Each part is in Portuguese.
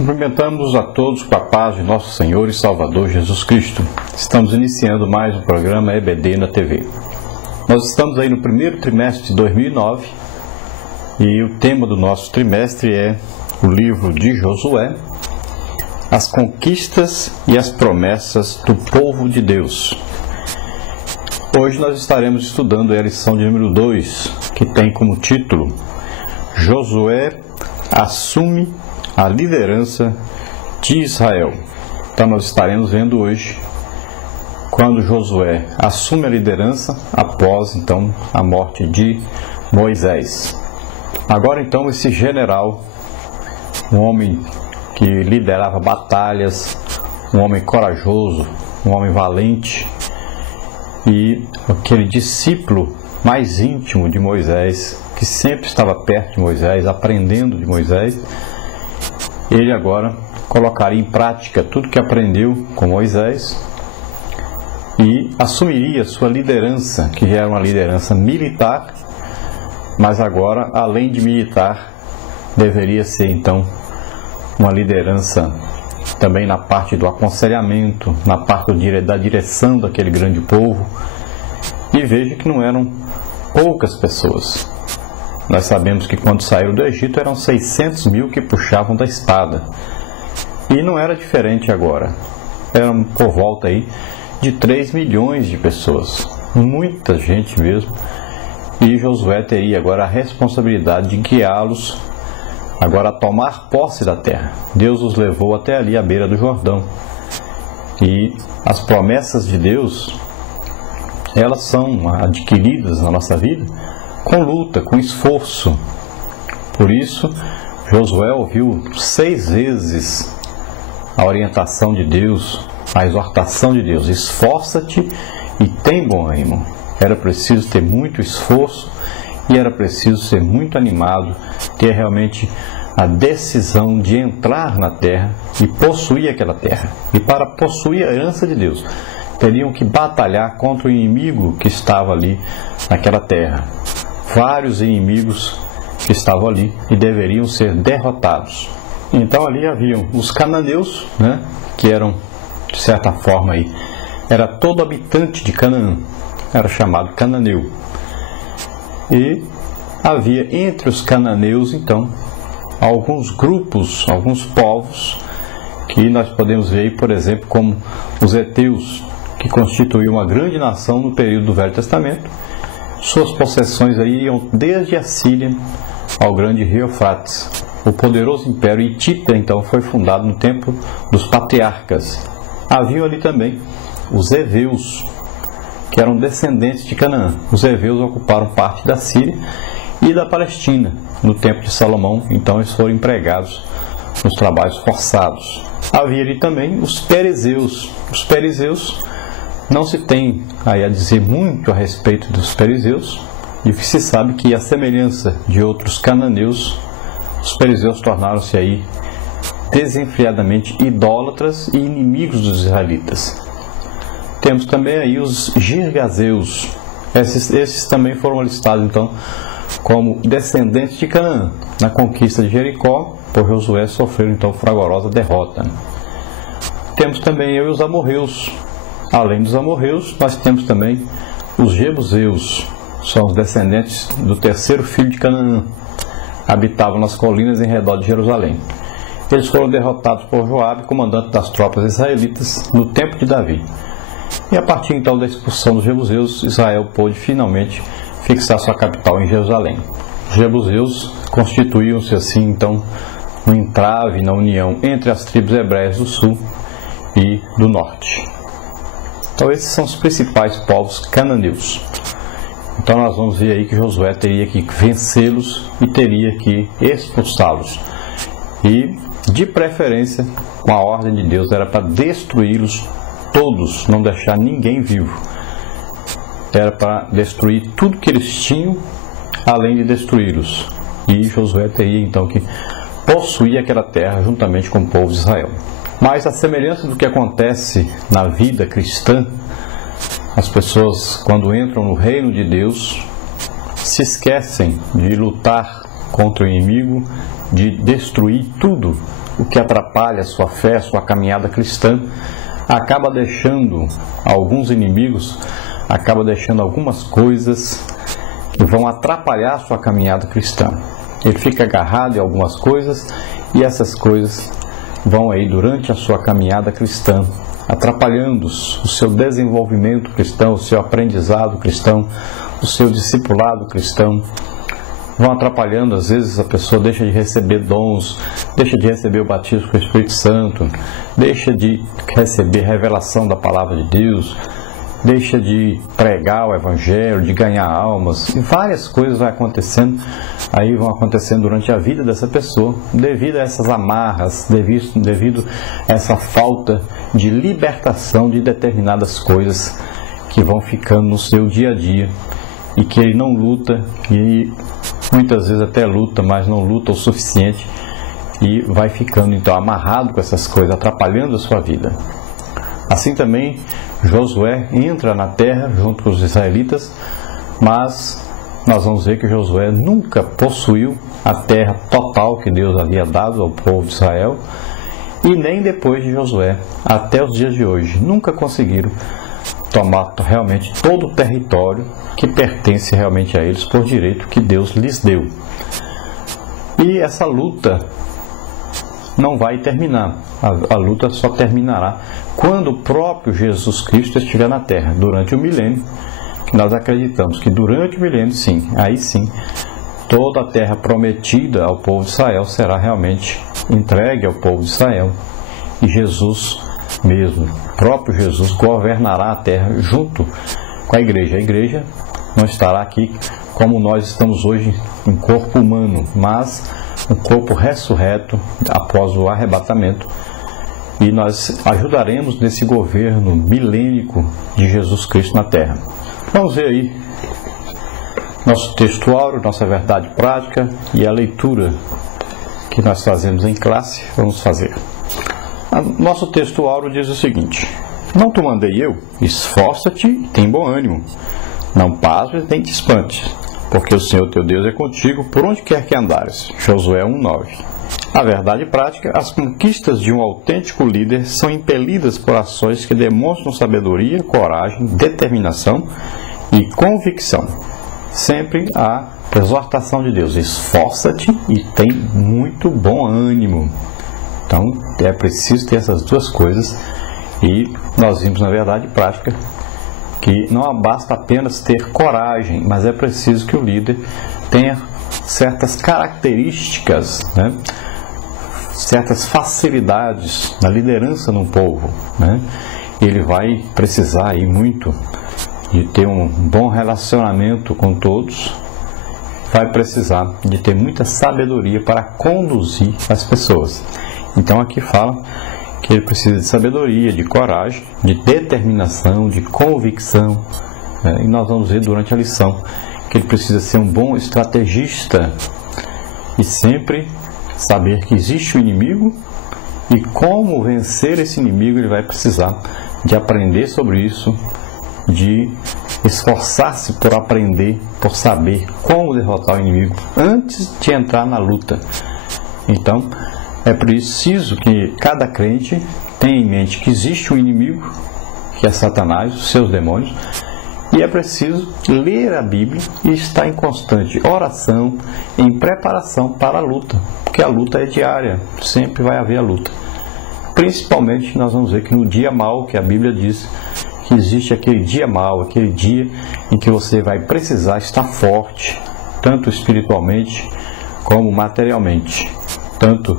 Cumprimentamos a todos com a paz de nosso Senhor e Salvador Jesus Cristo. Estamos iniciando mais um programa EBD na TV. Nós estamos aí no primeiro trimestre de 2009 e o tema do nosso trimestre é o livro de Josué, as conquistas e as promessas do povo de Deus. Hoje nós estaremos estudando a lição de número 2, que tem como título Josué assume a liderança de Israel. Então nós estaremos vendo hoje quando Josué assume a liderança após então a morte de Moisés. Agora então esse general, um homem que liderava batalhas, um homem corajoso, um homem valente e aquele discípulo mais íntimo de Moisés, que sempre estava perto de Moisés, aprendendo de Moisés, ele agora colocaria em prática tudo que aprendeu com Moisés e assumiria sua liderança, que já era uma liderança militar, mas agora, além de militar, deveria ser então uma liderança também na parte do aconselhamento, na parte da direção daquele grande povo. E veja que não eram poucas pessoas. Nós sabemos que quando saíram do Egito eram 600 mil que puxavam da espada. E não era diferente agora. Eram por volta aí de 3 milhões de pessoas. Muita gente mesmo. E Josué teria agora a responsabilidade de guiá-los agora a tomar posse da terra. Deus os levou até ali à beira do Jordão. E as promessas de Deus, elas são adquiridas na nossa vida com luta, com esforço. Por isso, Josué ouviu 6 vezes a orientação de Deus, a exortação de Deus: esforça-te e tem bom ânimo. Era preciso ter muito esforço e era preciso ser muito animado, ter realmente a decisão de entrar na terra e possuir aquela terra. E para possuir a herança de Deus, teriam que batalhar contra o inimigo que estava ali naquela terra. Vários inimigos que estavam ali e deveriam ser derrotados. Então ali haviam os cananeus, que eram, de certa forma, era todo habitante de Canaã, era chamado cananeu. E havia entre os cananeus, então, alguns grupos, alguns povos, que nós podemos ver aí, por exemplo, como os heteus, que constituíam uma grande nação no período do Velho Testamento. Suas possessões aí iam desde a Síria ao grande rio Eufrates. O poderoso império hitita, então, foi fundado no tempo dos patriarcas. Haviam ali também os heveus, que eram descendentes de Canaã. Os heveus ocuparam parte da Síria e da Palestina. No tempo de Salomão, então, eles foram empregados nos trabalhos forçados. Havia ali também os perizeus. Os perizeus, não se tem aí a dizer muito a respeito dos perizeus, e o que se sabe que, a semelhança de outros cananeus, os perizeus tornaram-se aí desenfreadamente idólatras e inimigos dos israelitas. Temos também aí os girgazeus. Esses também foram listados então como descendentes de Canaã. Na conquista de Jericó, por Josué, sofreram então fragorosa derrota. Temos também os amorreus. Além dos amorreus, nós temos também os jebuseus. São os descendentes do terceiro filho de Canaã. Habitavam nas colinas em redor de Jerusalém. Eles foram derrotados por Joabe, comandante das tropas israelitas, no tempo de Davi. E a partir então da expulsão dos jebuseus, Israel pôde finalmente fixar sua capital em Jerusalém. Os jebuseus constituíam-se assim então um entrave na união entre as tribos hebreias do sul e do norte. Então esses são os principais povos cananeus. Então nós vamos ver aí que Josué teria que vencê-los e teria que expulsá-los. E, de preferência, com a ordem de Deus, era para destruí-los todos, não deixar ninguém vivo. Era para destruir tudo que eles tinham, além de destruí-los. E Josué teria então que possuir aquela terra juntamente com o povo de Israel. Mas, a semelhança do que acontece na vida cristã, as pessoas, quando entram no reino de Deus, se esquecem de lutar contra o inimigo, de destruir tudo o que atrapalha a sua fé, a sua caminhada cristã, acaba deixando alguns inimigos, acaba deixando algumas coisas que vão atrapalhar a sua caminhada cristã. Ele fica agarrado em algumas coisas e essas coisas vão aí durante a sua caminhada cristã, atrapalhando o seu desenvolvimento cristão, o seu aprendizado cristão, o seu discipulado cristão. Vão atrapalhando, às vezes a pessoa deixa de receber dons, deixa de receber o batismo com o Espírito Santo, deixa de receber revelação da palavra de Deus, deixa de pregar o Evangelho, de ganhar almas, e várias coisas vão acontecendo durante a vida dessa pessoa, devido a essas amarras, devido a essa falta de libertação de determinadas coisas que vão ficando no seu dia a dia, e que ele não luta, e muitas vezes até luta, mas não luta o suficiente, e vai ficando então amarrado com essas coisas, atrapalhando a sua vida. Assim também Josué entra na terra junto com os israelitas, mas nós vamos ver que Josué nunca possuiu a terra total que Deus havia dado ao povo de Israel, e nem depois de Josué, até os dias de hoje, nunca conseguiram tomar realmente todo o território que pertence realmente a eles por direito que Deus lhes deu. E essa luta não vai terminar. A luta só terminará quando o próprio Jesus Cristo estiver na terra, durante o milênio, que nós acreditamos que durante o milênio, sim, aí sim, toda a terra prometida ao povo de Israel será realmente entregue ao povo de Israel, e Jesus mesmo, o próprio Jesus, governará a terra junto com a igreja. A igreja não estará aqui como nós estamos hoje em corpo humano, mas um corpo ressurreto após o arrebatamento, e nós ajudaremos nesse governo milênico de Jesus Cristo na terra. Vamos ver aí nosso texto áureo, nossa verdade prática e a leitura que nós fazemos em classe. Vamos fazer. Nosso texto áureo diz o seguinte: não te mandei eu? Esforça-te e tem bom ânimo. Não pasmes nem te espantes, porque o Senhor teu Deus é contigo por onde quer que andares. Josué 1:9. A verdade prática: as conquistas de um autêntico líder são impelidas por ações que demonstram sabedoria, coragem, determinação e convicção. Sempre a exortação de Deus: esforça-te e tem muito bom ânimo. Então é preciso ter essas duas coisas, e nós vimos na verdade prática que não basta apenas ter coragem, mas é preciso que o líder tenha certas características, né? Certas facilidades na liderança no povo, né? Ele vai precisar aí muito de ter um bom relacionamento com todos, vai precisar de ter muita sabedoria para conduzir as pessoas. Então aqui fala que ele precisa de sabedoria, de coragem, de determinação, de convicção, né? E nós vamos ver durante a lição que ele precisa ser um bom estrategista e sempre saber que existe o inimigo, e como vencer esse inimigo ele vai precisar de aprender sobre isso, de esforçar-se por aprender, por saber como derrotar o inimigo antes de entrar na luta. Então é preciso que cada crente tenha em mente que existe um inimigo, que é Satanás, os seus demônios, e é preciso ler a Bíblia e estar em constante oração, em preparação para a luta, porque a luta é diária, sempre vai haver a luta. Principalmente nós vamos ver que no dia mau, que a Bíblia diz que existe aquele dia mau, aquele dia em que você vai precisar estar forte, tanto espiritualmente como materialmente. Tanto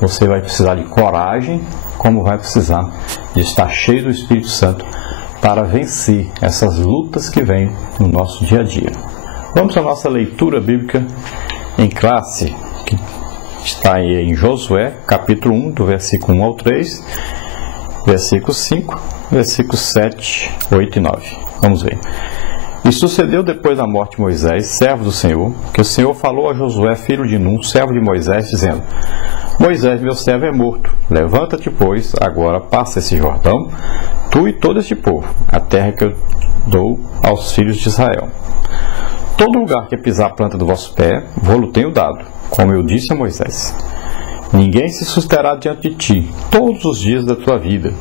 você vai precisar de coragem, como vai precisar de estar cheio do Espírito Santo para vencer essas lutas que vêm no nosso dia a dia. Vamos à nossa leitura bíblica em classe, que está aí em Josué, capítulo 1, do versículo 1 ao 3, versículo 5, versículos 7, 8 e 9. Vamos ver. E sucedeu depois da morte de Moisés, servo do Senhor, que o Senhor falou a Josué, filho de Num, servo de Moisés, dizendo: Moisés, meu servo, é morto. Levanta-te, pois, agora passa esse Jordão, tu e todo este povo, a terra que eu dou aos filhos de Israel. Todo lugar que pisar a planta do vosso pé, vou-lo tenho dado, como eu disse a Moisés. Ninguém se susterá diante de ti todos os dias da tua vida.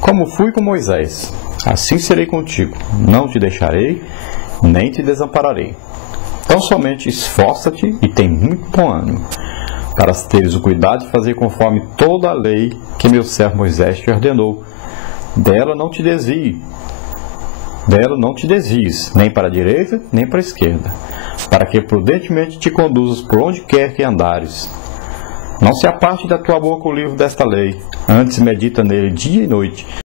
Como fui com Moisés, assim serei contigo. Não te deixarei, nem te desampararei. Então somente esforça-te e tem muito bom ânimo, para teres o cuidado de fazer conforme toda a lei que meu servo Moisés te ordenou. Dela não te desvies, nem para a direita, nem para a esquerda, para que prudentemente te conduzas por onde quer que andares. Não se aparte da tua boca o livro desta lei, antes medita nele dia e noite,